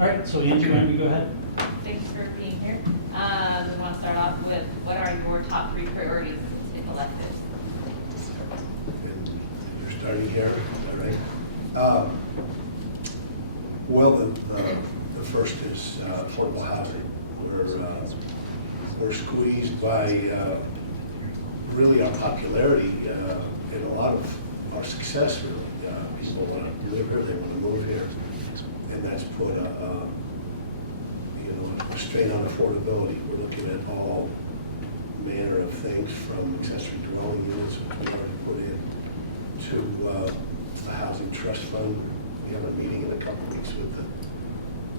All right, so Angie, why don't you go ahead? Thanks for being here. I want to start off with, what are your top 3 priorities if elected? And you're starting here, all right? Well, the first is affordable housing. We're squeezed by really our popularity and a lot of our success, really. People want to live here, they want to move here, and that's put a strain on affordability. We're looking at all manner of things, from accessory dwelling units, which we already put in, to a housing trust fund. We have a meeting in a couple of weeks with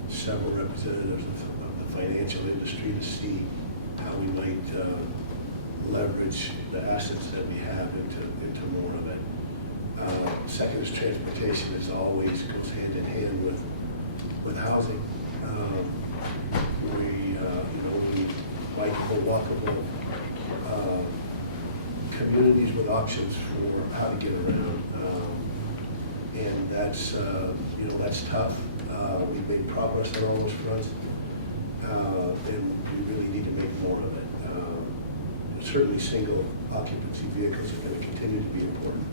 several representatives of the financial industry to see how we might leverage the assets that we have into more of it. Second is transportation, as always, goes hand in hand with housing. We bikeable, walkable communities with options for how to get around, and that's that's tough. We've made progress on all those fronts, and we really need to make more of it. Certainly, single occupancy vehicles are going to continue to be important,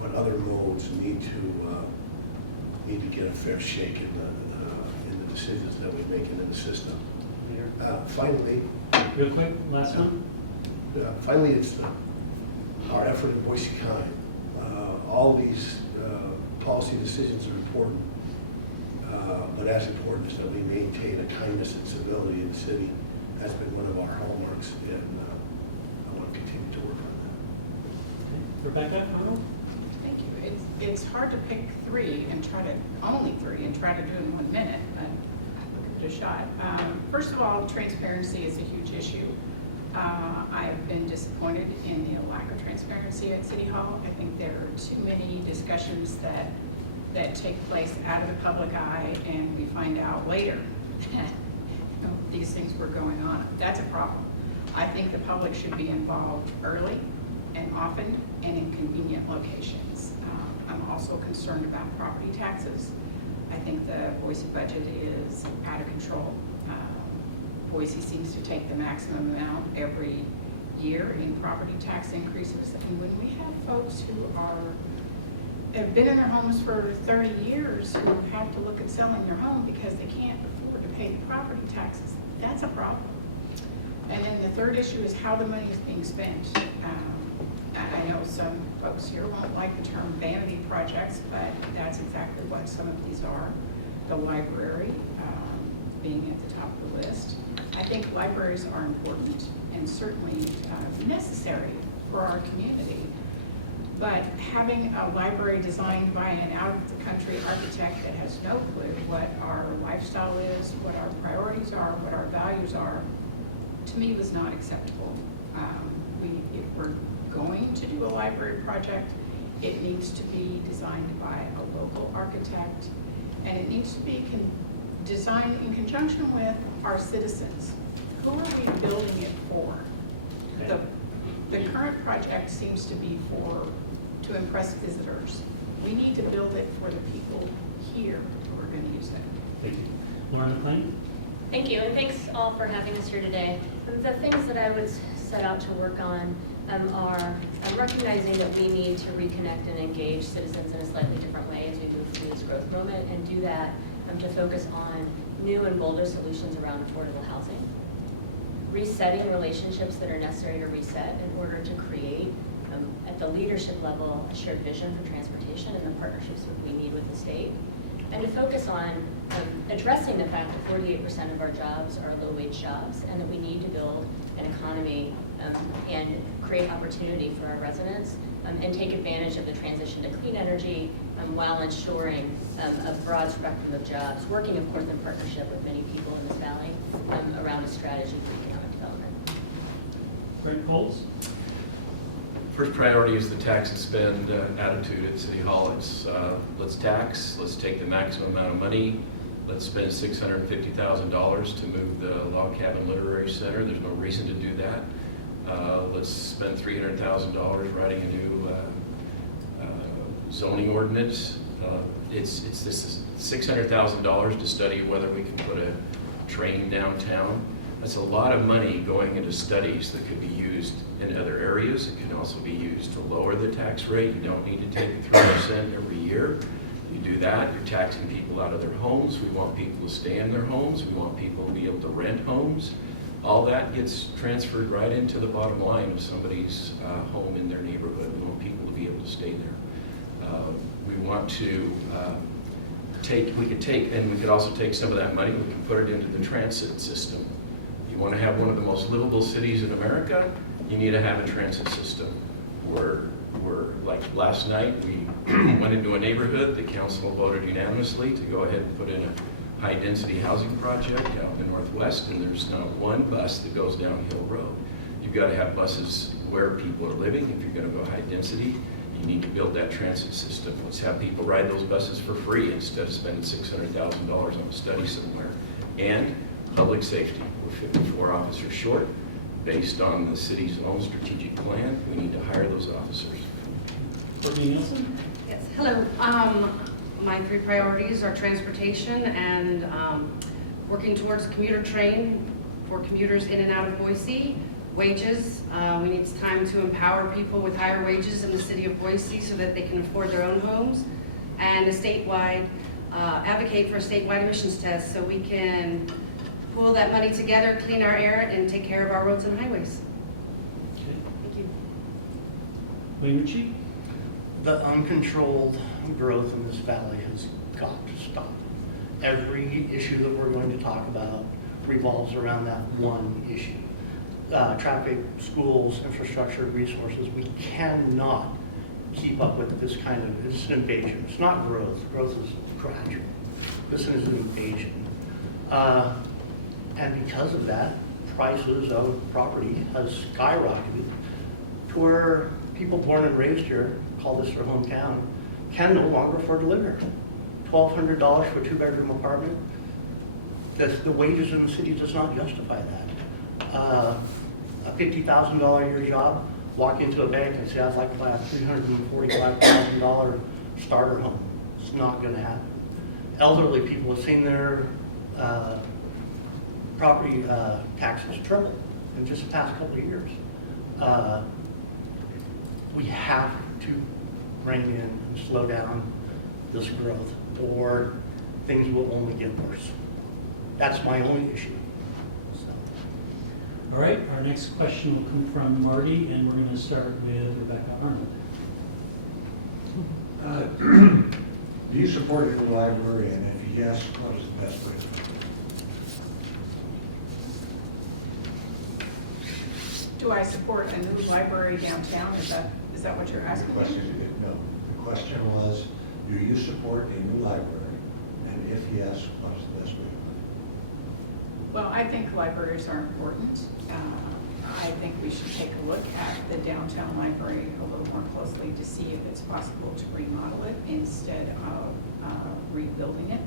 but other modes need to get a fair shake in the decisions that we make in the system. Finally, Real quick, last one. finally, it's our effort in Boise County. All these policy decisions are important, but as important is that we maintain a kindness and civility in the city. That's been one of our hallmarks, and I want to continue to work on that. Rebecca, Arnold? Thank you. It's hard to pick only three and try to do it in 1 minute, but I'll give it a shot. First of all, transparency is a huge issue. I've been disappointed in the lack of transparency at City Hall. I think there are too many discussions that take place out of the public eye, and we find out later that these things were going on. That's a problem. I think the public should be involved early and often and in convenient locations. I'm also concerned about property taxes. I think the Boise budget is out of control. Boise seems to take the maximum amount every year in property tax increases. And when we have folks who have been in their homes for 30 years who have to look at selling their home because they can't afford to pay the property taxes, that's a problem. And then the third issue is how the money is being spent. I know some folks here won't like the term vanity projects, but that's exactly what some of these are. The library being at the top of the list. I think libraries are important and certainly necessary for our community. But having a library designed by an out-of-the-country architect that has no clue what our lifestyle is, what our priorities are, what our values are, to me was not acceptable. If we're going to do a library project, it needs to be designed by a local architect, and it needs to be designed in conjunction with our citizens. Who are we building it for? The current project seems to be to impress visitors. We need to build it for the people here who are going to use it. Thank you. Lauren McLean? Thank you, and thanks all for having us here today. The things that I would set out to work on are recognizing that we need to reconnect and engage citizens in a slightly different way as we move through this growth moment, and do that to focus on new and bolder solutions around affordable housing, resetting relationships that are necessary to reset in order to create, at the leadership level, a shared vision for transportation and the partnerships that we need with the state, and to focus on addressing the fact that 48% of our jobs are low-wage jobs, and that we need to build an economy and create opportunity for our residents, and take advantage of the transition to clean energy while ensuring a broad spectrum of jobs, working, of course, in partnership with many people in this valley around a strategy for economic development. Brent Coles? First priority is the tax and spend attitude at City Hall. It's let's tax, let's take the maximum amount of money, let's spend $650,000 to move the Log Cabin Literary Center. There's no reason to do that. Let's spend $300,000 writing a new zoning ordinance. It's $600,000 to study whether we can put a train downtown. That's a lot of money going into studies that could be used in other areas. It can also be used to lower the tax rate. You don't need to take it 3% every year. You do that, you're taxing people out of their homes. We want people to stay in their homes. We want people to be able to rent homes. All that gets transferred right into the bottom line of somebody's home in their neighborhood. We want people to be able to stay there. We want to we could also take some of that money, we can put it into the transit system. You want to have one of the most livable cities in America, you need to have a transit system. Like last night, we went into a neighborhood, the council voted unanimously to go ahead and put in a high-density housing project out in the Northwest, and there's not one bus that goes down Hill Road. You've got to have buses where people are living. If you're going to go high-density, you need to build that transit system. Let's have people ride those buses for free instead of spending $600,000 on a study somewhere. And public safety, we're 54 officers short. Based on the city's own strategic plan, we need to hire those officers. Cortney Nielsen? Yes, hello. My 3 priorities are transportation and working towards a commuter train for commuters in and out of Boise. Wages, we need time to empower people with higher wages in the city of Boise so that they can afford their own homes. And a statewide, advocate for a statewide emissions test so we can pool that money together, clean our air, and take care of our roads and highways. Okay. Thank you. Wayne Richey? The uncontrolled growth in this valley has got to stop. Every issue that we're going to talk about revolves around that one issue. Traffic, schools, infrastructure, resources. We cannot keep up with this kind of, it's an invasion. It's not growth. Growth is gradual. This is an invasion. And because of that, prices of property has skyrocketed to where people born and raised here, call this their hometown, can no longer afford to live here. $1,200 for a 2-bedroom apartment. The wages in the city does not justify that. A $50,000 a year job, walk into a bank and say, I'd like to buy a $345,000 starter home. It's not going to happen. Elderly people have seen their property taxes triple in just the past couple of years. We have to rein in and slow down this growth, or things will only get worse. That's my only issue. All right, our next question will come from Marty, and we're going to start with Rebecca Arnold. Do you support a new library, and if yes, what is the best way to do it? Do I support a new library downtown? Is that what you're asking? The question was, do you support a new library, and if yes, what is the best way to do it? Well, I think libraries are important. I think we should take a look at the downtown library a little more closely to see if it's possible to remodel it instead of rebuilding it.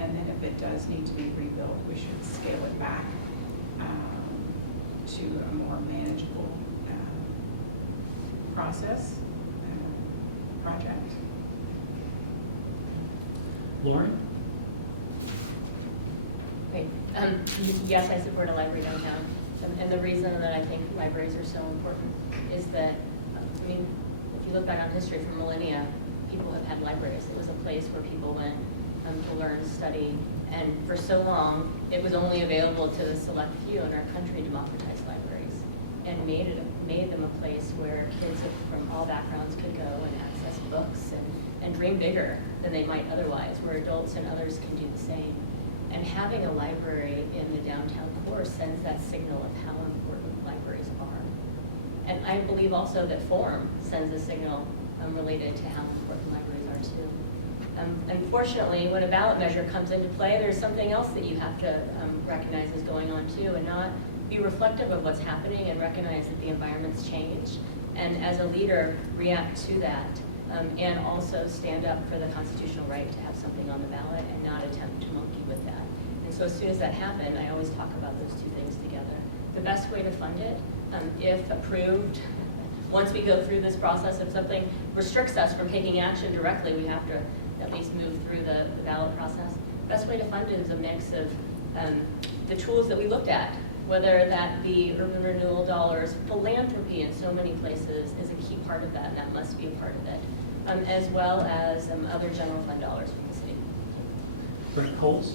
And then if it does need to be rebuilt, we should scale it back to a more manageable project. Lauren? Okay. Yes, I support a library downtown. And the reason that I think libraries are so important is that, I mean, if you look back on history for millennia, people have had libraries. It was a place where people went to learn, study, and for so long, it was only available to the select few in our country. Democratized libraries and made them a place where kids from all backgrounds could go and access books and dream bigger than they might otherwise, where adults and others can do the same. And having a library in the downtown core sends that signal of how important libraries are. And I believe also that Forum sends a signal related to how important libraries are too. Unfortunately, when a ballot measure comes into play, there's something else that you have to recognize is going on too, and not be reflective of what's happening and recognize that the environment's changed. And as a leader, react to that. And also stand up for the constitutional right to have something on the ballot and not attempt to monkey with that. And so as soon as that happened, I always talk about those two things together. The best way to fund it, if approved, once we go through this process, if something restricts us from taking action directly, we have to at least move through the ballot process. Best way to fund it is a mix of the tools that we looked at, whether that be urban renewal dollars. Philanthropy in so many places is a key part of that, and that must be a part of it, as well as other general fund dollars from the city. Brent Coles?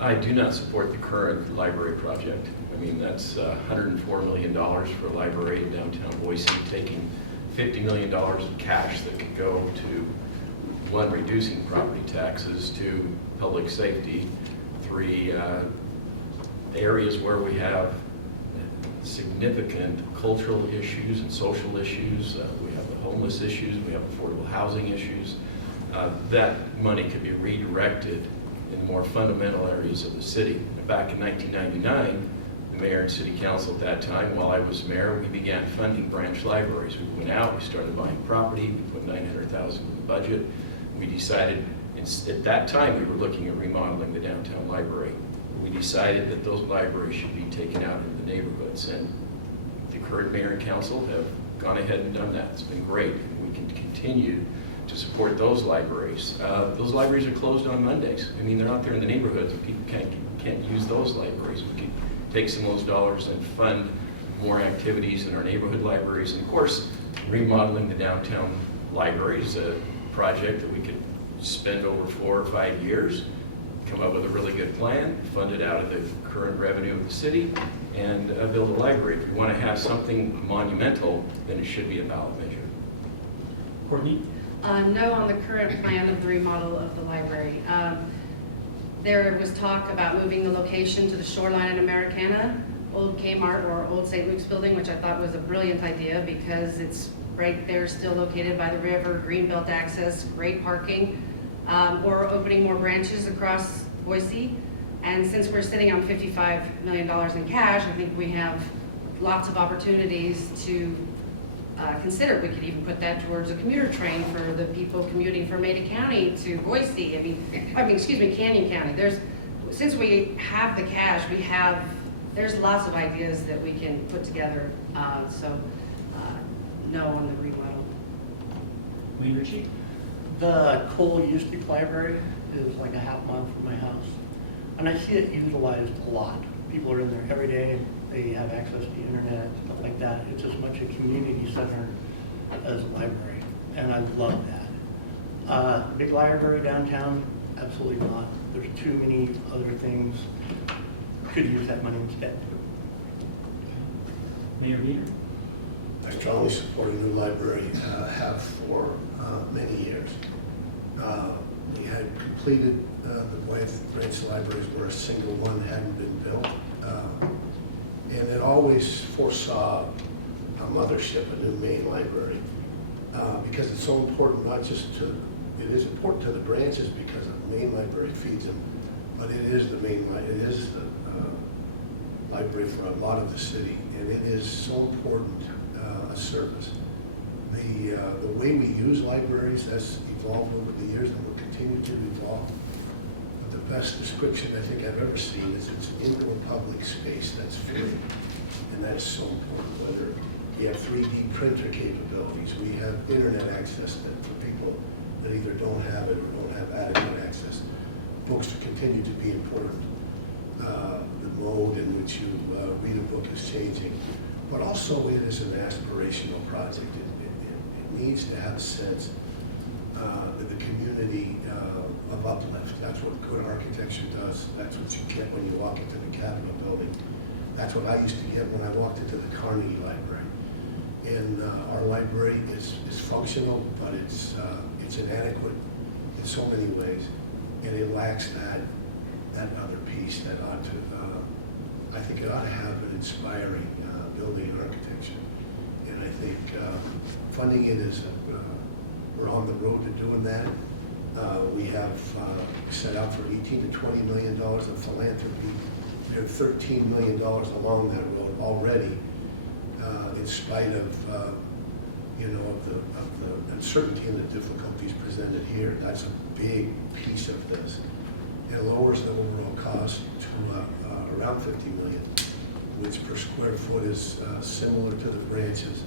I do not support the current library project. I mean, that's $104 million for a library in downtown Boise, taking $50 million of cash that could go to, one, reducing property taxes, two, public safety, three, areas where we have significant cultural issues and social issues. We have the homeless issues, we have affordable housing issues. That money could be redirected in more fundamental areas of the city. Back in 1999, the mayor and city council at that time, while I was mayor, we began funding branch libraries. We went out, we started buying property, we put $900,000 in the budget. We decided, at that time, we were looking at remodeling the downtown library. We decided that those libraries should be taken out in the neighborhoods, and the current mayor and council have gone ahead and done that. It's been great. We can continue to support those libraries. Those libraries are closed on Mondays. I mean, they're out there in the neighborhoods, and people can't use those libraries. We can take some of those dollars and fund more activities in our neighborhood libraries. And of course, remodeling the downtown library is a project that we could spend over 4 or 5 years, come up with a really good plan, fund it out of the current revenue of the city, and build a library. If we want to have something monumental, then it should be a ballot measure. Cortney? No on the current plan of the remodel of the library. There was talk about moving the location to the shoreline in Americana, old Kmart or old St. Luke's building, which I thought was a brilliant idea because it's right there, still located by the river, greenbelt access, great parking, or opening more branches across Boise. And since we're sitting on $55 million in cash, I think we have lots of opportunities to consider. We could even put that towards a commuter train for the people commuting from Ada County to Boise. Excuse me, Canyon County. Since we have the cash, there's lots of ideas that we can put together. No on the remodel. Mayor Richey? The Cole Ustic Library is like a half mile from my house, and I see it utilized a lot. People are in there every day. They have access to the internet, stuff like that. It's as much a community center as a library, and I love that. Big library downtown, absolutely not. There's too many other things. Could use that money instead. Mayor Bieter? I strongly support a new library, have for many years. We had completed the branch libraries where a single one hadn't been built. And it always foresaw a mothership, a new main library, because it's so important, not just it is important to the branches because the main library feeds them, but it is the library for a lot of the city, and it is so important a service. The way we use libraries has evolved over the years and will continue to evolve. But the best description I think I've ever seen is it's indoor public space that's free, and that is so important. Whether we have 3D printer capabilities, we have internet access for people that either don't have it or don't have adequate access. Books continue to be important. The mode in which you read a book is changing, but also it is an aspirational project. It needs to have a sense that the community of uplift. That's what good architecture does. That's what you get when you walk into the Capitol building. That's what I used to get when I walked into the Carnegie Library. And our library is functional, but it's inadequate in so many ways, and it lacks that other piece that ought to. I think it ought to have an inspiring building and architecture, and I think funding it is. We're on the road to doing that. We have set out for $18 to $20 million of philanthropy. We have $13 million along that road already, in spite of the uncertainty and the difficulties presented here. That's a big piece of this. It lowers the overall cost to around $50 million, which per square foot is similar to the branches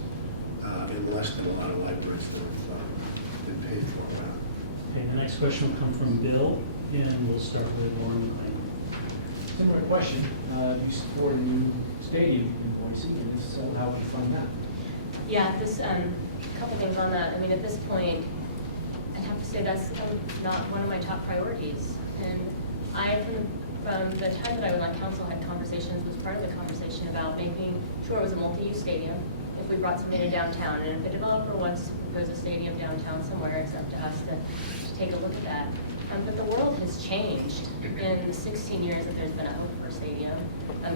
and less than a lot of libraries that have been paid for. Okay, the next question will come from Bill, and we'll start with Lauren McLean. Similar question, do you support a new stadium in Boise, and if so, how would you fund that? Yeah, this, couple things on that. I mean, at this point, I'd have to say that's not one of my top priorities. And from the time that I was on council, had conversations, was part of the conversation about making sure it was a multi-use stadium if we brought something to downtown. And if a developer wants to propose a stadium downtown somewhere, it's up to us to take a look at that. But the world has changed in the 16 years that there's been a hope for a stadium,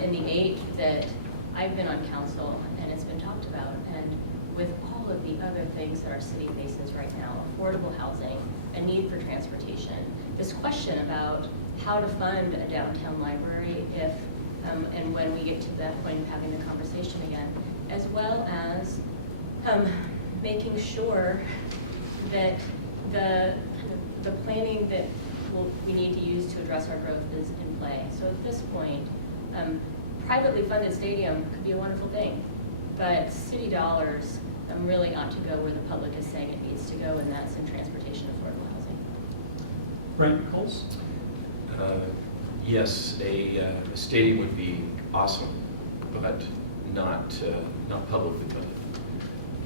in the 8 that I've been on council, and it's been talked about. And with all of the other things that our city faces right now, affordable housing, a need for transportation, this question about how to fund a downtown library if and when we get to that point of having the conversation again, as well as making sure that the planning that we need to use to address our growth is in play. So at this point, privately funded stadium could be a wonderful thing, but city dollars really ought to go where the public is saying it needs to go, and that's in transportation, affordable housing. Brent Coles? Yes, a stadium would be awesome, but not publicly funded.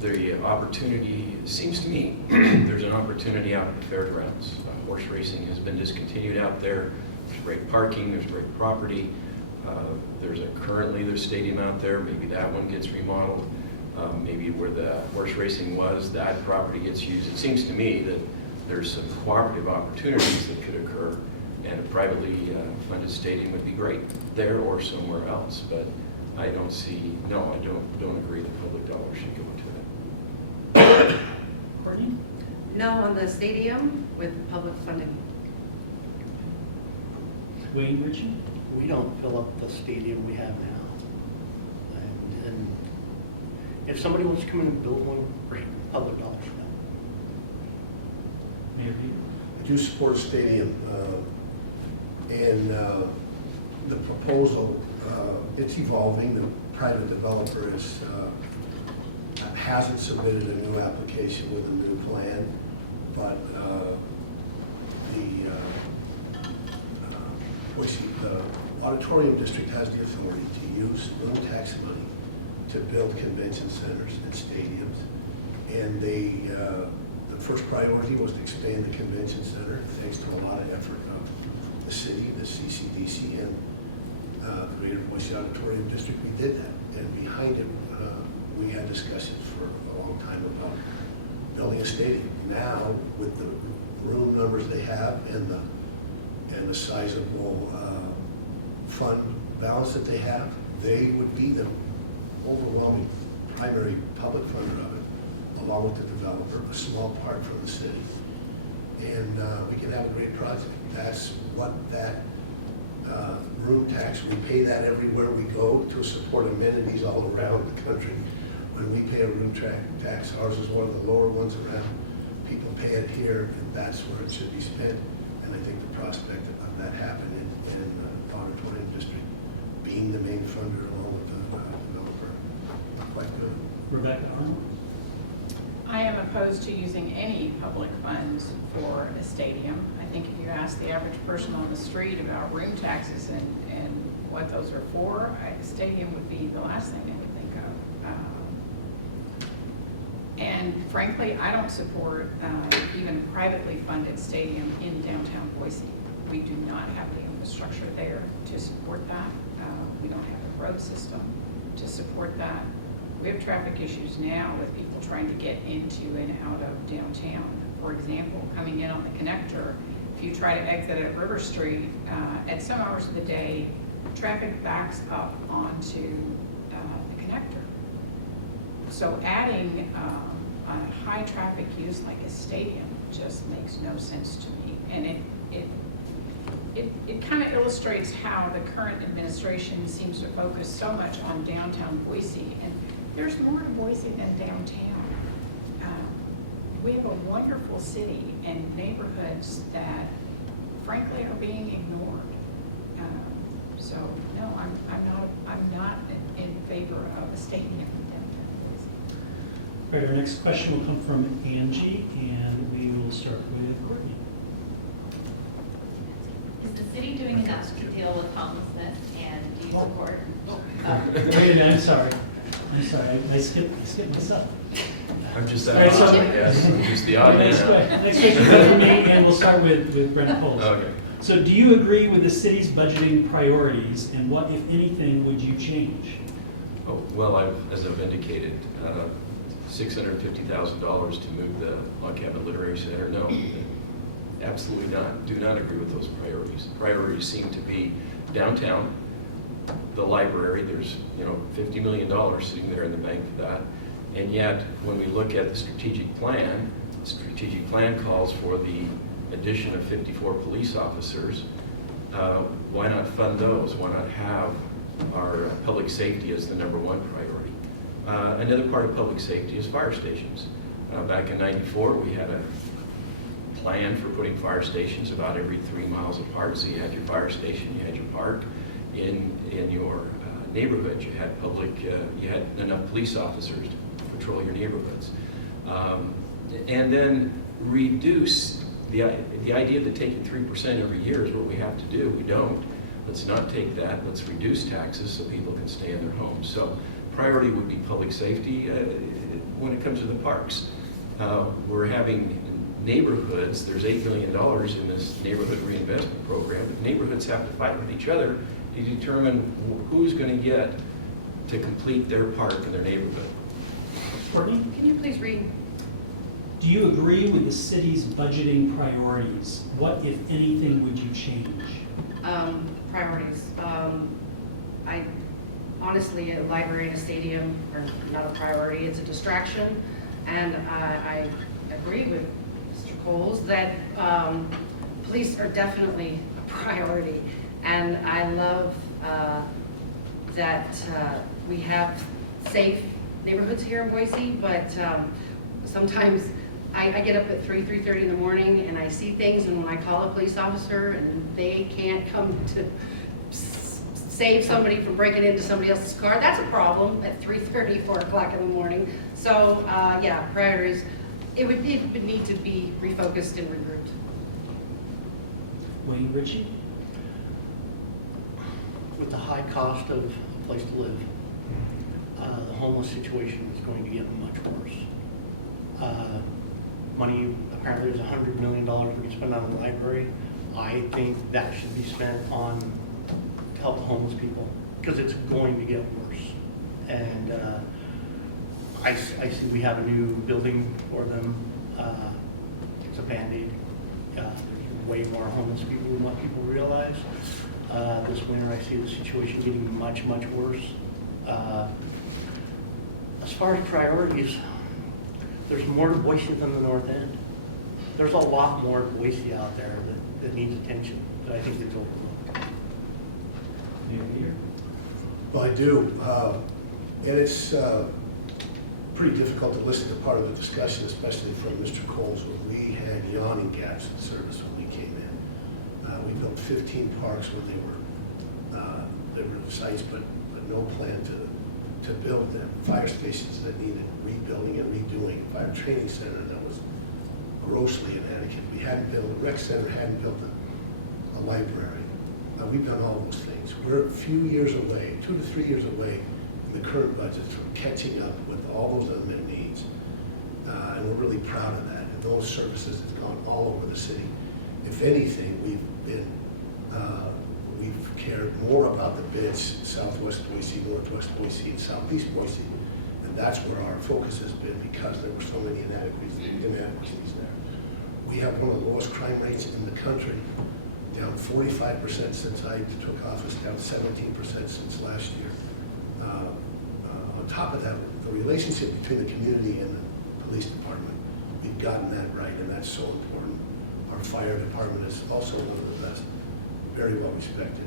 The opportunity, it seems to me, there's an opportunity out at the fairgrounds. Horse racing has been discontinued out there. There's great parking, there's great property. Currently there's a stadium out there, maybe that one gets remodeled. Maybe where the horse racing was, that property gets used. It seems to me that there's some cooperative opportunities that could occur, and a privately funded stadium would be great there or somewhere else. But I don't agree that public dollars should go into it. Cortney? No on the stadium with public funding. Wayne Richey? We don't fill up the stadium we have now. And if somebody wants to come in and build one, great, public dollars for that. Mayor Bieter? I do support a stadium, and the proposal, it's evolving. The private developer hasn't submitted a new application with a new plan, but the auditorium district has the authority to use room tax money to build convention centers and stadiums. And the first priority was to expand the convention center, thanks to a lot of effort of the city, the CCDC, and the Greater Boise Auditorium District. We did that, and behind it, we had discussions for a long time about building a stadium. Now, with the room numbers they have and the sizable fund balance that they have, they would be the overwhelming primary public funder of it, along with the developer, a small part from the city. And we can have a great project. That's what that room tax, we pay that everywhere we go to support amenities all around the country. When we pay a room tax, ours is one of the lower ones around. People pay it here, and that's where it should be spent. And I think the prospect of that happening in the auditorium district being the main funder along with the developer, quite good. Rebecca Arnold? I am opposed to using any public funds for a stadium. I think if you ask the average person on the street about room taxes and what those are for, a stadium would be the last thing they would think of. And frankly, I don't support even a privately funded stadium in downtown Boise. We do not have the infrastructure there to support that. We don't have a road system to support that. We have traffic issues now with people trying to get into and out of downtown. For example, coming in on the connector, if you try to exit at River Street, at some hours of the day, traffic backs up onto the connector. So adding a high traffic use like a stadium just makes no sense to me. And it kind of illustrates how the current administration seems to focus so much on downtown Boise. And there's more to Boise than downtown. We have a wonderful city and neighborhoods that, frankly, are being ignored. So no, I'm not in favor of a stadium in downtown Boise. All right, our next question will come from Angie, and we will start with Cortney. city doing enough to deal with homelessness, and do you support? Wait a minute, I'm sorry. I skipped myself. I'm just All that right, odd, so- I guess. I'm just the odd man out. Next question for me, and we'll start with Brent Coles. Okay. So do you agree with the city's budgeting priorities, and what, if anything, would you change? Oh, well, as I've indicated, $650,000 to move the Log Cabin Literary Center, no, absolutely not. Do not agree with those priorities. Priorities seem to be downtown, the library, there's, $50 million sitting there in the bank for that. And yet, when we look at the strategic plan calls for the addition of 54 police officers. Why not fund those? Why not have our public safety as the #1 priority? Another part of public safety is fire stations. Back in '94, we had a plan for putting fire stations about every 3 miles apart. So you had your fire station, you had your park. In your neighborhood, you had enough police officers to patrol your neighborhoods. And then reduce the idea that taking 3% every year is what we have to do. We don't. Let's not take that. Let's reduce taxes so people can stay in their homes. So priority would be public safety. When it comes to the parks, we're having neighborhoods. There's $8 million in this neighborhood reinvestment program. The neighborhoods have to fight with each other to determine who's going to get to complete their park in their neighborhood. Courtney, Can you please read? do you agree with the city's budgeting priorities? What, if anything, would you change? Priorities. I honestly, a library and a stadium are not a priority. It's a distraction. And I agree with Mr. Coles that police are definitely a priority. And I love that we have safe neighborhoods here in Boise, but sometimes I get up at 3:30 in the morning and I see things, and when I call a police officer and they can't come to save somebody from breaking into somebody else's car, that's a problem at 3:30, 4 o'clock in the morning. So yeah, priorities, it would need to be refocused and regrouped. Wayne, Richey? With the high cost of a place to live, the homeless situation is going to get much worse. Money, apparently there's $100 million we can spend on the library. I think that should be spent on to help the homeless people, because it's going to get worse. And I see we have a new building for them. It's a Band-Aid. There's way more homeless people than what people realize. This winter, I see the situation getting much, much worse. As far as priorities, there's more to Boise than the North End. There's a lot more Boise out there that needs attention, that I think is overlooked. Mayor Bieter? Well, I do. And it's pretty difficult to listen to part of the discussion, especially from Mr. Coles, when we had yawning gaps in service when we came in. We built 15 parks when they were sites, but no plan to build them. Fire stations that needed rebuilding and redoing. Fire training center that was grossly inadequate. We hadn't built a rec center, hadn't built a library. We've done all those things. We're a few years away, 2 to 3 years away in the current budget from catching up with all those unmet needs. And we're really proud of that. And those services have gone all over the city. If anything, we've cared more about the bits, Southwest Boise, Northwest Boise, and Southeast Boise. And that's where our focus has been, because there were so many inadequacies there. We have one of the lowest crime rates in the country, down 45% since I took office, down 17% since last year. On top of that, the relationship between the community and the police department, we've gotten that right, and that's so important. Our fire department is also one of the best, very well respected.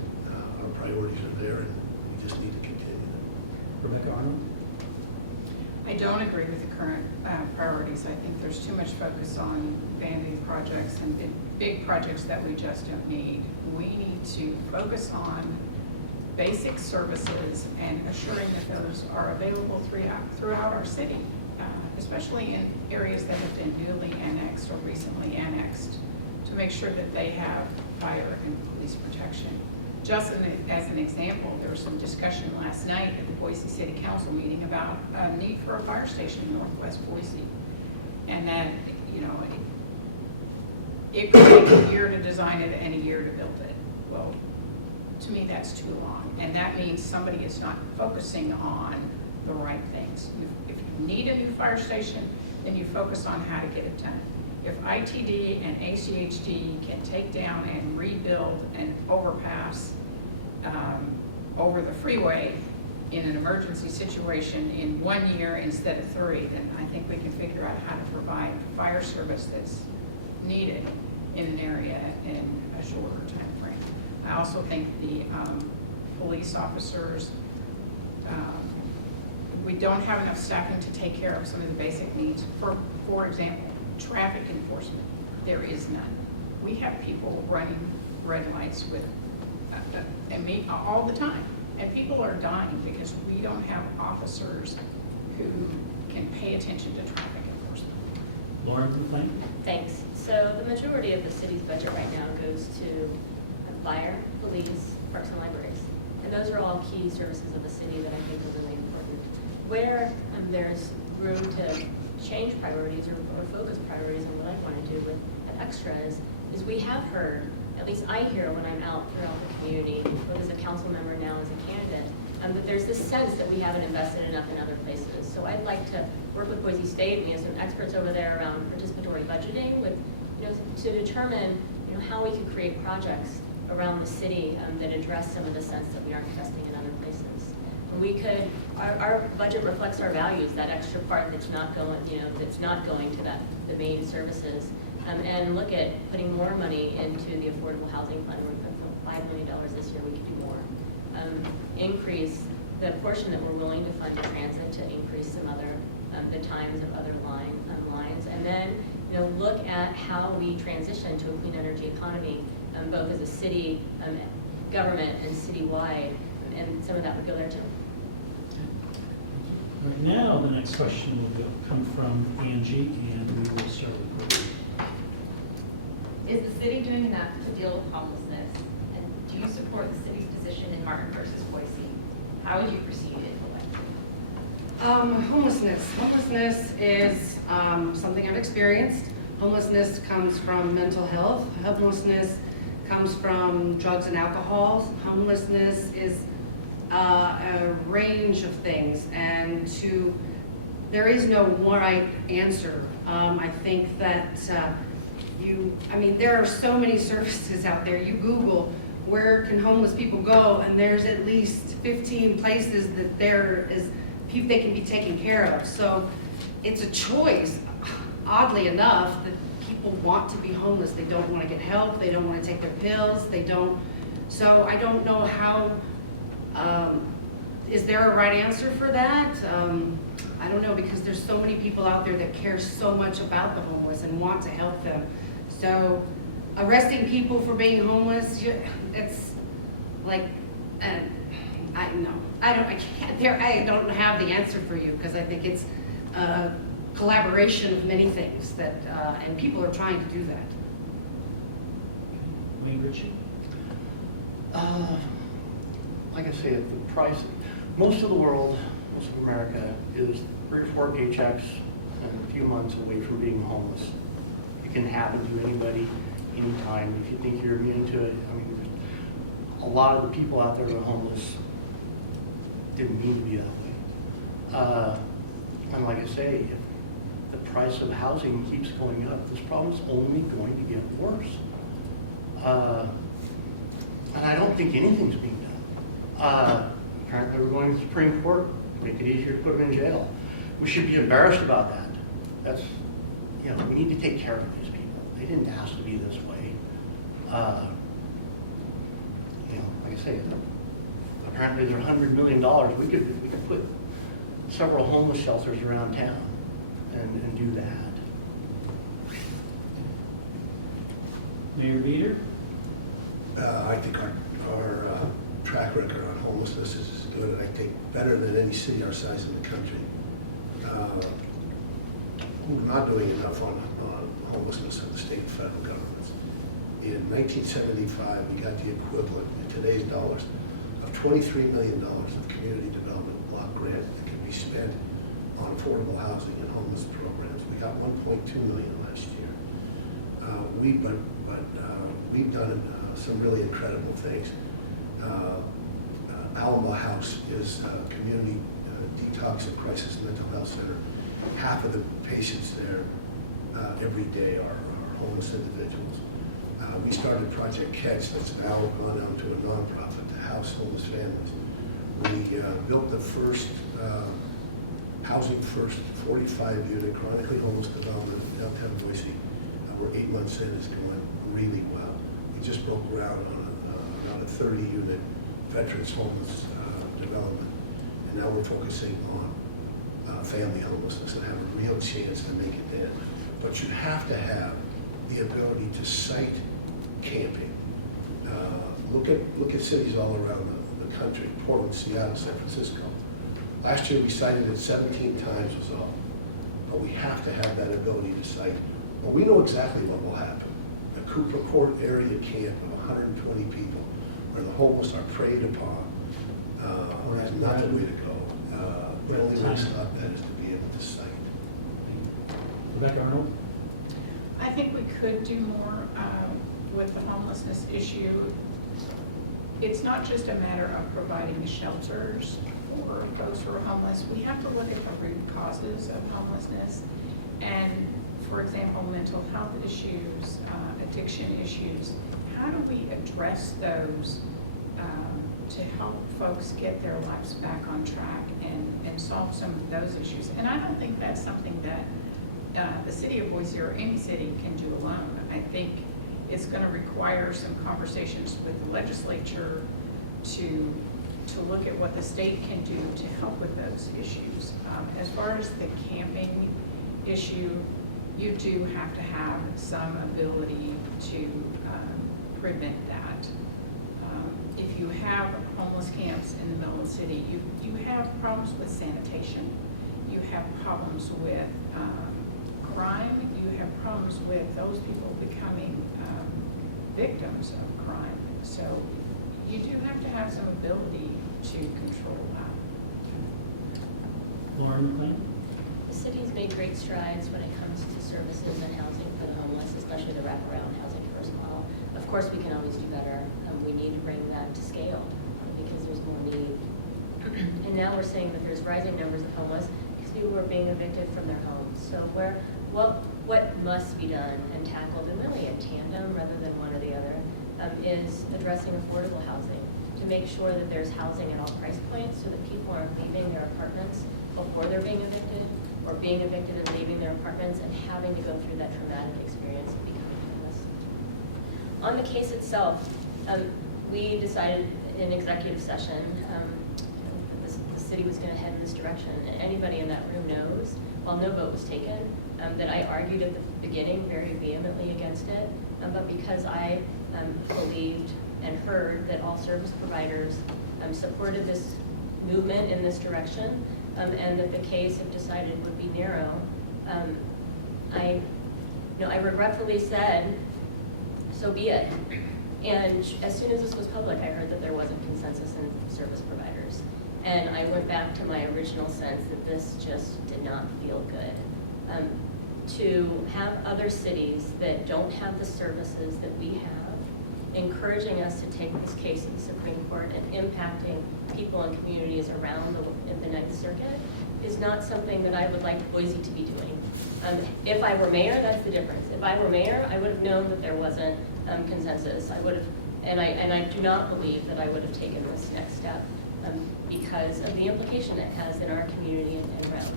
Our priorities are there, and we just need to continue them. Rebecca Arnold? I don't agree with the current priorities. I think there's too much focus on Band-Aid projects and big projects that we just don't need. We need to focus on basic services and assuring that those are available throughout our city, especially in areas that have been newly annexed or recently annexed to to make sure that they have fire and police protection. Just as an example, there was some discussion last night at the Boise City Council meeting about a need for a fire station in northwest Boise. And that, you know, it could take a year to design it and a year to build it. Well, to me, that's too long. And that means somebody is not focusing on the right things. If you need a new fire station, then you focus on how to get it done. If ITD and ACHD can take down and rebuild an overpass over the freeway in an emergency situation in 1 year instead of 3, then I think we can figure out how to provide fire service that's needed in an area in a shorter time frame. I also think the police officers, we don't have enough staffing to take care of some of the basic needs. For example, traffic enforcement, there is none. We have people running red lights with, and me all the time, and people are dying because we don't have officers who can pay attention to traffic enforcement. Lauren McLean? Thanks. So the majority of the city's budget right now goes to fire, police, parks and libraries. And those are all key services of the city that I think are really important. Where there's room to change priorities or focus priorities on what I want to do with extras is we have heard, at least I hear when I'm out throughout the community, both as a council member now as a candidate, that there's this sense that we haven't invested enough in other places. So I'd like to work with Boise State. We have some experts over there around participatory budgeting with, to determine, how we could create projects around the city that address some of the sense that we aren't investing in other places. And we could, our budget reflects our values, that extra part that's not going, that's not going to the main services, and look at putting more money into the affordable housing fund. We put $5 million this year. We could do more. Increase the portion that we're willing to fund to transit to increase some other the times of other lines, and then look at how we transition to a clean energy economy, both as a city government and citywide, and some of that would go there too. Right now, the next question will come from Angie, and we will start with Cortney. Is the city doing enough to deal with homelessness? And do you support the city's position in Martin versus Boise? How would you proceed if elected? Homelessness is something I've experienced. Homelessness comes from mental health. Homelessness comes from drugs and alcohol. Homelessness is a range of things, and there is no one right answer. I think that there are so many services out there. You Google where can homeless people go, and there's at least 15 places that they can be taken care of. So it's a choice. Oddly enough, that people want to be homeless. They don't want to get help. They don't want to take their pills. They don't. So I don't know how. Is there a right answer for that? I don't know, because there's so many people out there that care so much about the homeless and want to help them. So arresting people for being homeless, it's like, I don't have the answer for you, because I think it's a collaboration of many things that, and people are trying to do that. Mayor Richey? Like I say, the price, most of the world, most of America is 3 or 4 paychecks and a few months away from being homeless. It can happen to anybody, anytime. If you think you're immune to it, a lot of the people out there that are homeless didn't mean to be that way. And like I say, if the price of housing keeps going up, this problem is only going to get worse. And I don't think anything's being done. Apparently we're going to the Supreme Court to make it easier to put them in jail. We should be embarrassed about that. That's, we need to take care of these people. They didn't ask to be this way. Like I say, apparently there's $100 million. We could put several homeless shelters around town and do that. Mayor Bieter? I think our track record on homelessness is as good, and I think better than any city our size in the country. We're not doing enough on homelessness in the state and federal governments. in 1975, we got the equivalent in today's dollars of $23 million of community development block grant that can be spent on affordable housing and homeless programs. We got 1.2 million last year. We've done some really incredible things. Alamo House is a community detox and crisis mental health center. Half of the patients there every day are homeless individuals. We started Project Catch, that's now gone out to a nonprofit to house homeless families. We built the first Housing First 45-unit chronically homeless development in downtown Boise. We're 8 months in, it's going really well. We just broke ground on a 30-unit veterans homeless development, and now we're focusing on family homelessness and have a real chance to make it there. But you have to have the ability to site camping. Look at cities all around the country, Portland, Seattle, San Francisco. Last year we cited it 17 times was all, but we have to have that ability to site. Well, we know exactly what will happen. A Cooper Court area camp of 120 people where the homeless are preyed upon is not the way to go. The only way to stop that is to be able to site. Rebecca Arnold? I think we could do more with the homelessness issue. It's not just a matter of providing shelters for folks who are homeless. We have to look at the root causes of homelessness. And for example, mental health issues, addiction issues. How do we address those to help folks get their lives back on track and solve some of those issues? And I don't think that's something that the city of Boise or any city can do alone. I think it's going to require some conversations with the legislature to look at what the state can do to help with those issues. As far as the camping issue, you do have to have some ability to prevent that. If you have homeless camps in the middle of the city, you have problems with sanitation. You have problems with crime. You have problems with those people becoming victims of crime. So you do have to have some ability to control that. Lauren McLean? The city's made great strides when it comes to services and housing for the homeless, especially the wraparound housing first model. Of course, we can always do better. We need to bring that to scale because there's more need. And now we're seeing that there's rising numbers of homeless because people are being evicted from their homes. So what must be done and tackled, and really in tandem rather than one or the other, is addressing affordable housing to make sure that there's housing at all price points so that people aren't leaving their apartments before they're being evicted, or being evicted and leaving their apartments and having to go through that traumatic experience of becoming homeless. On the case itself, we decided in executive session the city was going to head in this direction, and anybody in that room knows, while no vote was taken, that I argued at the beginning very vehemently against it, but because I believed and heard that all service providers supported this movement in this direction, and that the case, if decided, would be narrow, I regretfully said, so be it. And as soon as this was public, I heard that there wasn't consensus in service providers. And I went back to my original sense that this just did not feel good. To have other cities that don't have the services that we have, encouraging us to take this case to the Supreme Court and impacting people and communities around the Ninth Circuit is not something that I would like Boise to be doing. If I were mayor, that's the difference. If I were mayor, I would have known that there wasn't consensus. I would have, and I do not believe that I would have taken this next step because of the implication it has in our community and around.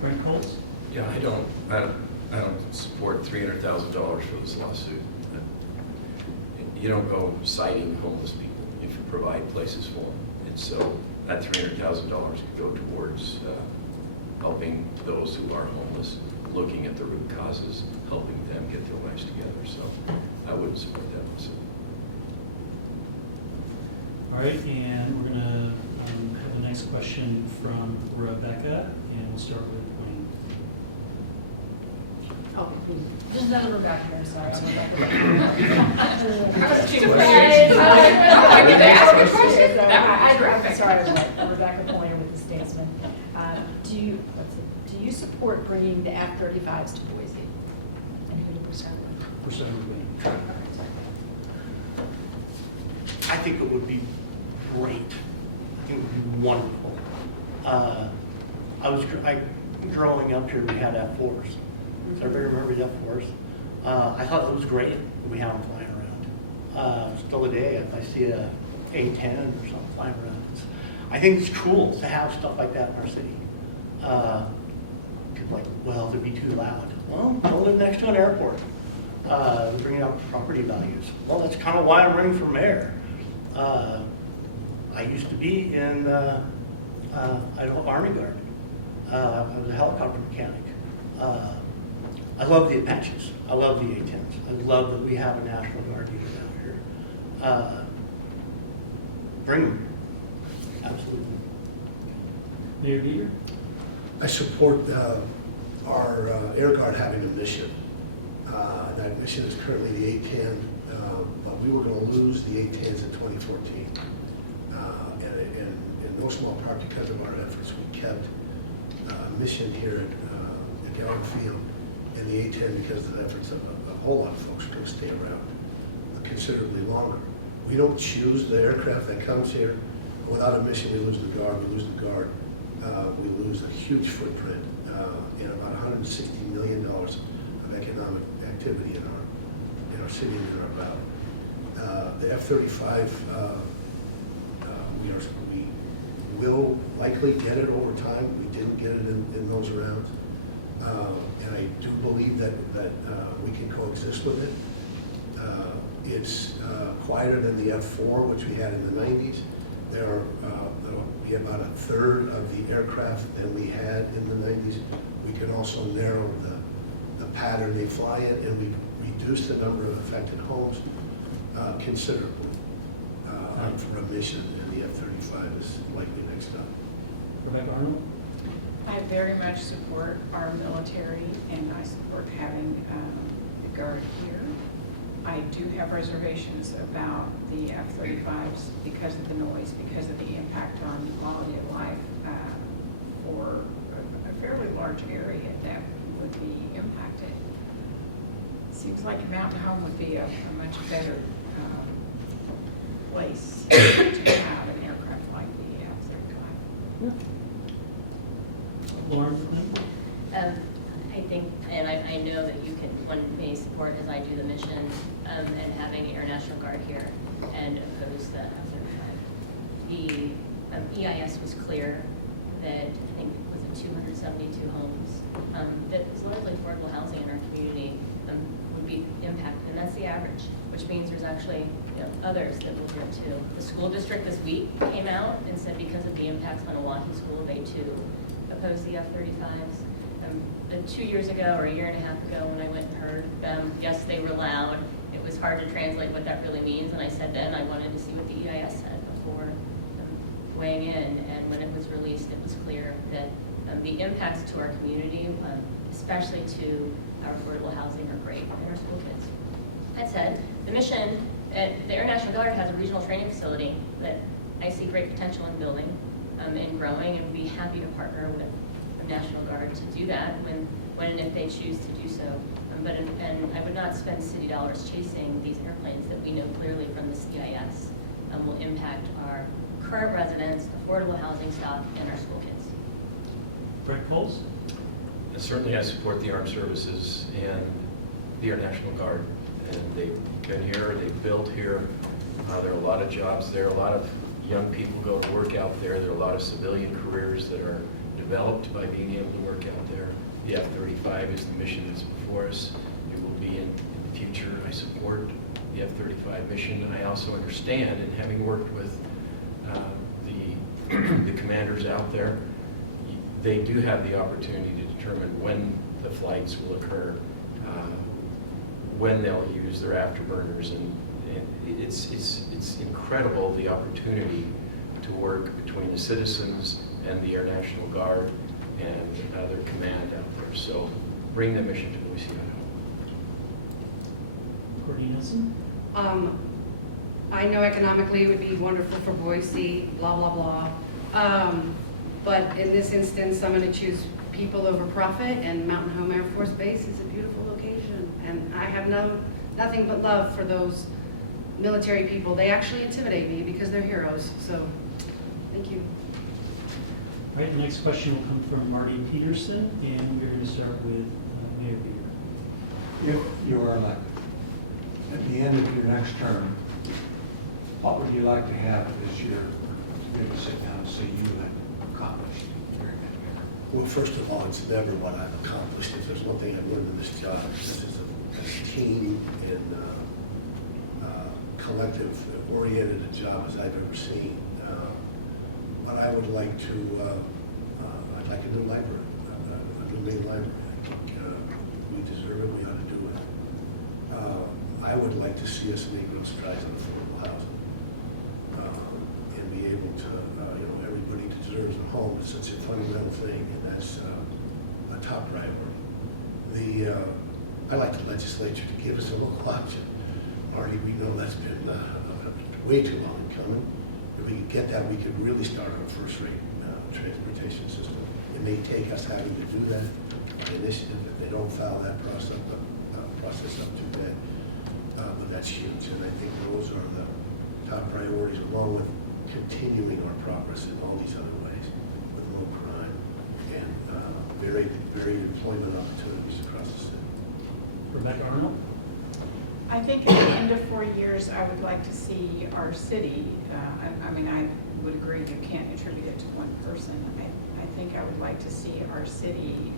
Brent Coles? Yeah, I don't support $300,000 for this lawsuit. You don't go citing homeless people if you provide places for them. And so that $300,000 could go towards helping those who are homeless, looking at the root causes, helping them get their lives together. So I wouldn't support that lawsuit. All right, and we're going to have the next question from Rebecca, and we'll start with Wayne. Oh, Just another Rebecca here, sorry. I'm Rebecca. I'm Rebecca Pointer with the Statesman. Do you support bringing the F-35s to Boise? And who to percent with? I think it would be great. I think it would be wonderful. Growing up here, we had F4s. Does everybody remember the F4s? I thought it was great that we have them flying around. Still today, if I see a A-10 or something flying around, I think it's cool to have stuff like that in our city. People like, well, it'd be too loud. Well, I live next to an airport. Bringing up property values. Well, that's kind of why I'm running for mayor. I used to be in Idaho Army Guard. I was a helicopter mechanic. I love the Apaches. I love the A-10s. I love that we have a National Guard unit out here. Bring them. Absolutely. Mayor Bieter? I support our Air Guard having a mission. That mission is currently the A-10, but we were going to lose the A-10s in 2014. And in no small part because of our efforts, we kept a mission here at Gallup Field, and the A-10, because of the efforts of a whole lot of folks, are going to stay around considerably longer. We don't choose the aircraft that comes here. Without a mission, we lose the Guard. We lose the Guard. We lose a huge footprint and about $160 million of economic activity in our city and in our valley. The F-35, we will likely get it over time. We didn't get it in those rounds. And I do believe that we can coexist with it. It's quieter than the F-4, which we had in the 90s. There'll be about a third of the aircraft than we had in the 90s. We can also narrow the pattern they fly in, and we reduce the number of affected homes considerably for a mission, and the F-35 is likely next up. Rebecca Arnold? I very much support our military, and I support having the Guard here. I do have reservations about the F-35s because of the noise, because of the impact on quality of life for a fairly large area that would be impacted. Seems like a mountain home would be a much better place to have an aircraft like the F-35. Lauren? I think, and I know that one may support, as I do, the mission and having Air National Guard here and oppose the F-35. The EIS was clear that I think was it 272 homes that is largely affordable housing in our community would be impacted, and that's the average, which means there's actually others that will hear too. The school district this week came out and said because of the impacts on Oahe School, they too oppose the F-35s. 2 years ago or a year and a half ago when I went and heard them, yes, they were loud. It was hard to translate what that really means, and I said then I wanted to see what the EIS said before weighing in, and when it was released, it was clear that the impacts to our community, especially to our affordable housing, are great and our school kids. That said, the mission, the Air National Guard has a regional training facility that I see great potential in building and growing, and would be happy to partner with National Guard to do that when and if they choose to do so. And I would not spend city dollars chasing these airplanes that we know clearly from the CIS will impact our current residents, affordable housing stock, and our school kids. Brent Coles? Certainly I support the armed services and the Air National Guard. And they've been here, they've built here. There are a lot of jobs there, a lot of young people go to work out there. There are a lot of civilian careers that are developed by being able to work out there. The F-35 is the mission that's before us. It will be in the future. I support the F-35 mission. I also understand, and having worked with the commanders out there, they do have the opportunity to determine when the flights will occur, when they'll use their afterburners, and it's incredible the opportunity to work between the citizens and the Air National Guard and their command out there. So bring the mission to Boise, Idaho. Cortney Nielsen? I know economically it would be wonderful for Boise, blah, blah, blah. But in this instance, I'm gonna choose people over profit, and Mountain Home Air Force Base is a beautiful location. And I have nothing but love for those military people. They actually intimidate me because they're heroes, so thank you. All right, the next question will come from Marty Peterson, and we're going to start with Mayor Bieter. If you are elected, at the end of your next term, what would you like to have this year to be able to sit down and say you have accomplished during that year? Well, first of all, it's never what I've accomplished. If there's one thing I've learned in this job, this is a team and collective-oriented a job as I've ever seen. But I would like to, I'd like a new library, a new main library. I think we deserve it, we ought to do it. I would like to see us make real strides in affordable housing. And be able to, everybody deserves a home. It's such a fundamental thing, and that's a top priority. I'd like the legislature to give us a local option. Marty, we know that's been way too long coming. If we could get that, we could really start our first-rate transportation system. It may take us having to do that initiative if they don't follow that process up to bed. But that's huge, and I think those are the top priorities, along with continuing our progress in all these other ways, with low crime and varied employment opportunities across the city. Rebecca Arnold? I think at the end of 4 years, I would like to see our city, I would agree you can't attribute it to one person. I think I would like to see our city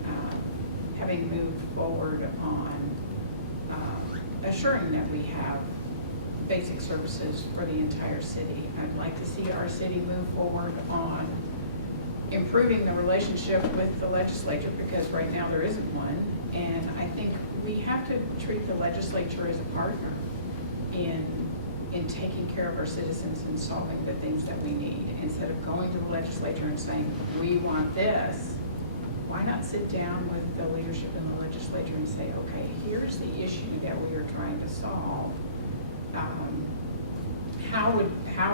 having moved forward on assuring that we have basic services for the entire city. I'd like to see our city move forward on improving the relationship with the legislature, because right now there isn't one. And I think we have to treat the legislature as a partner in taking care of our citizens and solving the things that we need. Instead of going to the legislature and saying, we want this, why not sit down with the leadership in the legislature and say, okay, here's the issue that we are trying to solve. How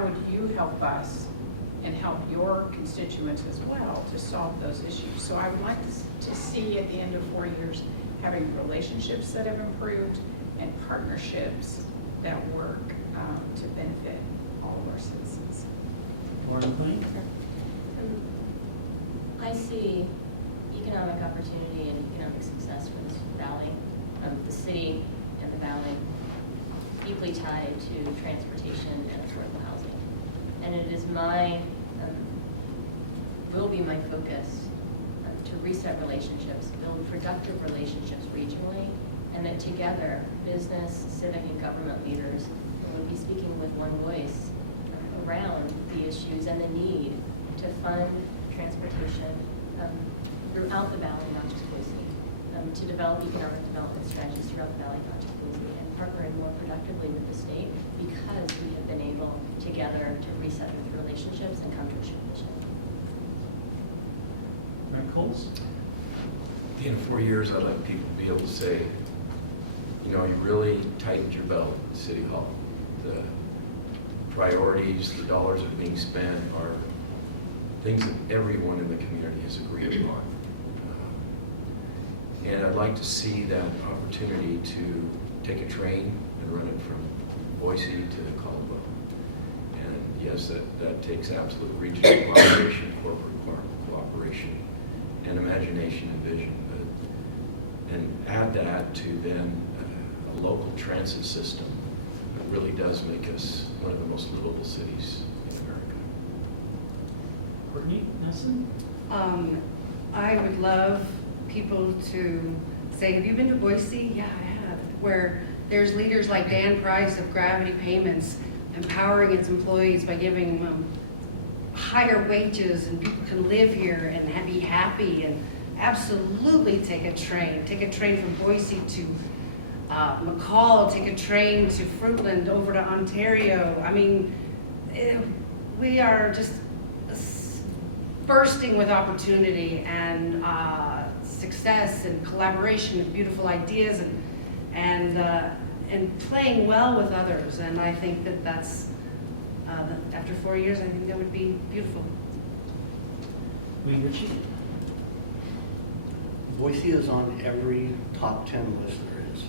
would you help us and help your constituents as well to solve those issues? So I would like to see at the end of 4 years having relationships that have improved and partnerships that work to benefit all of our citizens. Lauren McLean? I see economic opportunity and economic success for this valley. The city and the valley deeply tied to transportation and affordable housing. And it is will be my focus to reset relationships, build productive relationships regionally, and that together, business, civic, and government leaders will be speaking with one voice around the issues and the need to fund transportation throughout the valley, not just Boise, to develop economic development strategies throughout the valley, not just Boise, and partnering more productively with the state, because we have been able together to reset those relationships and come to a shared vision. Brent Coles? At the end of 4 years, I'd like people to be able to say, you really tightened your belt at City Hall. The priorities, the dollars that are being spent are things that everyone in the community has agreed upon. And I'd like to see that opportunity to take a train and run it from Boise to Caldwell. And yes, that takes absolute regional cooperation, corporate cooperation, and imagination and vision. And add that to then a local transit system that really does make us one of the most livable cities in America. Cortney Nielsen? I would love people to say, have you been to Boise? Yeah, I have. Where there's leaders like Dan Price of Gravity Payments empowering its employees by giving them higher wages, and people can live here and be happy, and absolutely take a train. Take a train from Boise to McCall, take a train to Fruitland, over to Ontario. I mean, we are just bursting with opportunity and and playing well with others. And I think that's, after 4 years, I think that would be beautiful. Richey? Boise is on every top 10 list there is.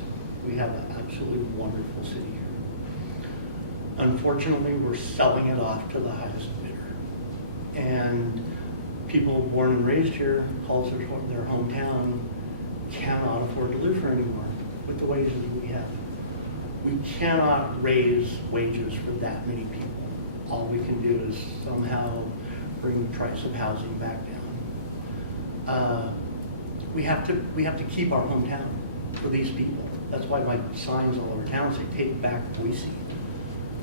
We have an absolutely wonderful city here. Unfortunately, we're selling it off to the highest bidder. And people born and raised here, calls their hometown, cannot afford to live here anymore with the wages we have. We cannot raise wages for that many people. All we can do is somehow bring the price of housing back down. We have to keep our hometown for these people. That's why my signs all over town say, take back Boise.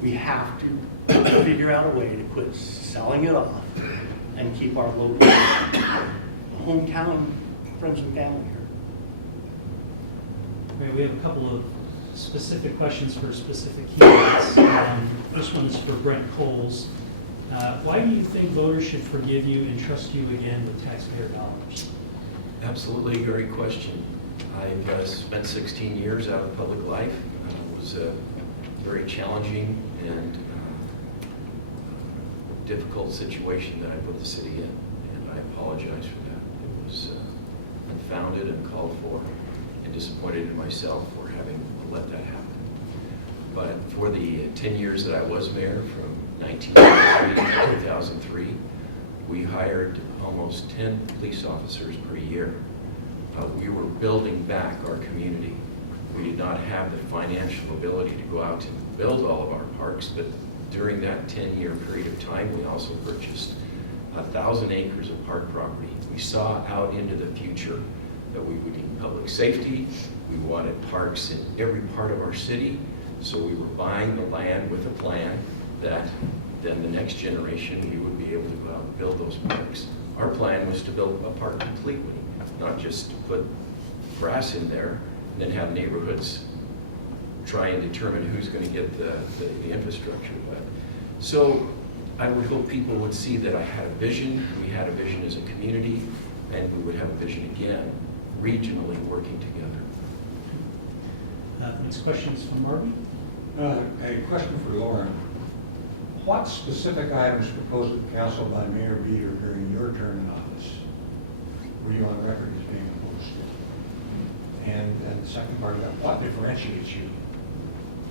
We have to figure out a way to quit selling it off and keep our local hometown friends and family here. Okay, we have a couple of specific questions for specific candidates. This one is for Brent Coles. Why do you think voters should forgive you and trust you again with taxpayer dollars? Absolutely, great question. I've spent 16 years out of public life. It was a very challenging and difficult situation that I put the city in, and I apologize for that. It was unfounded and called for, and disappointed in myself for having let that happen. But for the 10 years that I was mayor, from 1993 to 2003, we hired almost 10 police officers per year. We were building back our community. We did not have the financial ability to go out and build all of our parks, but during that 10-year period of time, we also purchased 1,000 acres of park property. We saw out into the future that we would need public safety. We wanted parks in every part of our city, so we were buying the land with a plan that then the next generation, we would be able to go out and build those parks. Our plan was to build a park completely, not just to put grass in there and then have neighborhoods try and determine who's going to get the infrastructure. But so I would hope people would see that I had a vision, we had a vision as a community, and we would have a vision again, regionally working together. Next question is from Marty. A question for Lauren. What specific items proposed to the council by Mayor Bieter during your term in office were you on record as being opposed to? And the second part of that, what differentiates you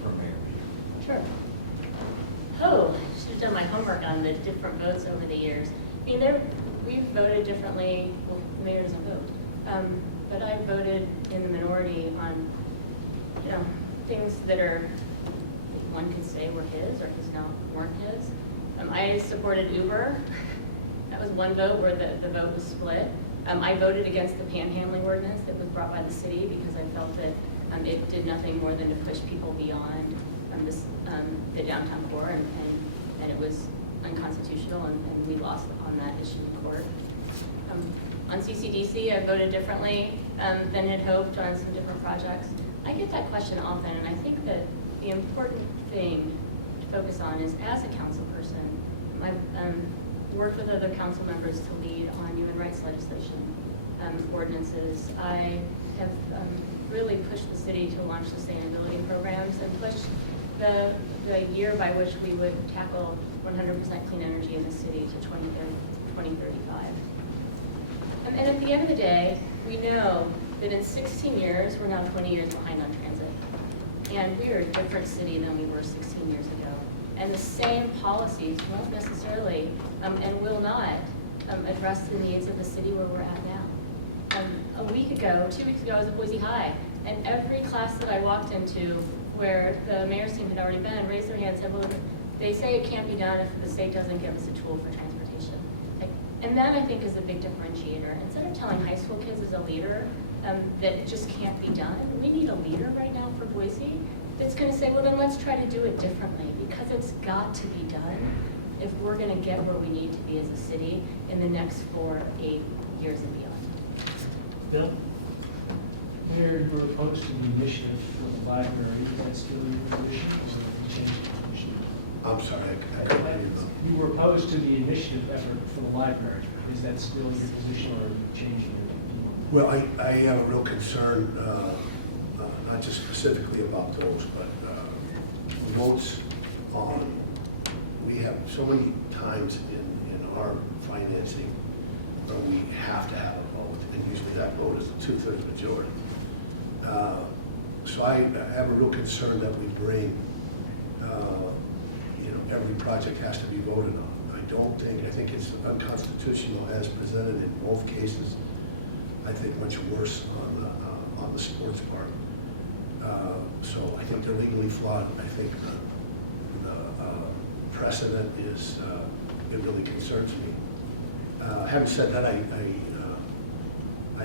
from Mayor Bieter? Sure. Oh, should have done my homework on the different votes over the years. I mean, we've voted differently. Well, the mayor doesn't vote, but I voted in the minority on, things that are, one could say were his or weren't his. I supported Uber. That was one vote where the vote was split. I voted against the panhandling ordinance that was brought by the city because I felt that it did nothing more than to push people beyond the downtown core, and it was unconstitutional, and we lost on that issue in court. On CCDC, I voted differently than had hoped on some different projects. I get that question often, and I think that the important thing to focus on is, as a council person, I've worked with other council members to lead on human rights legislation, ordinances. I have really pushed the city to launch sustainability programs and pushed the year by which we would tackle 100% clean energy in the city to 2035. And at the end of the day, we know that in 16 years, we're now 20 years behind on transit. And we are a different city than we were 16 years ago. And the same policies won't necessarily and will not address the needs of the city where we're at now. 2 weeks ago, I was at Boise High, and every class that I walked into where the mayor's team had already been raised their hand and said, well, they say it can't be done if the state doesn't give us a tool for transportation. And that, I think, is a big differentiator. Instead of telling high school kids as a leader that it just can't be done, we need a leader right now for Boise that's going to say, well, then let's try to do it differently, because it's got to be done if we're going to get where we need to be as a city in the next 4 to 8 years and beyond. Bill? Mayor, you were opposed to the initiative for the library. Is that still your position, or have you changed your position? I'm sorry, I couldn't hear you. You were opposed to the initiative effort for the library. Is that still your position, or are you changing your opinion? Well, I have a real concern not just specifically about those, but votes on, we have so many times in our financing where we have to have a vote, and usually that vote is a 2/3 majority. So I have a real concern that we bring, every project has to be voted on. I think it's unconstitutional as presented in both cases. I think much worse on the sports part. So I think they're legally flawed. I think the precedent is, it really concerns me. Having said that, I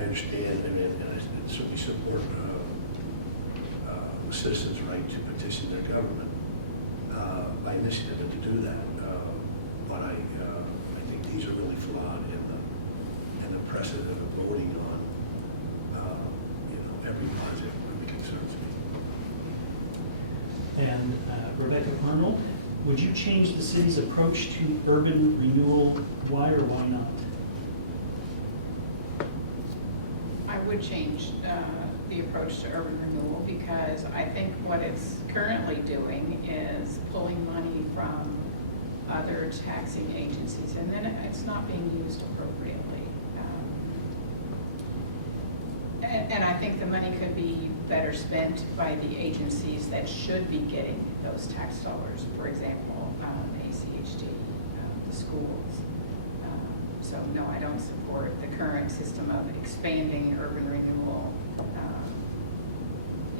understand and I certainly support citizens' right to petition their government by initiative and to do that. But I think these are really flawed in the precedent of voting on every project really concerns me. And Rebecca Arnold, would you change the city's approach to urban renewal? Why or why not? I would change the approach to urban renewal because I think what it's currently doing is pulling money from other taxing agencies, and then it's not being used appropriately. And I think the money could be better spent by the agencies that should be getting those tax dollars. For example, ACHD, the schools. So no, I don't support the current system of expanding urban renewal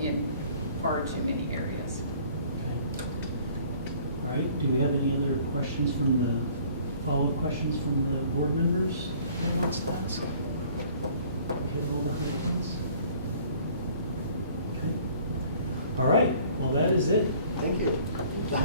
in far too many areas. Okay. All right, do we have any other questions follow-up questions from the board members? What's that? Get all the highlights. Okay. All right, well, that is it. Thank you.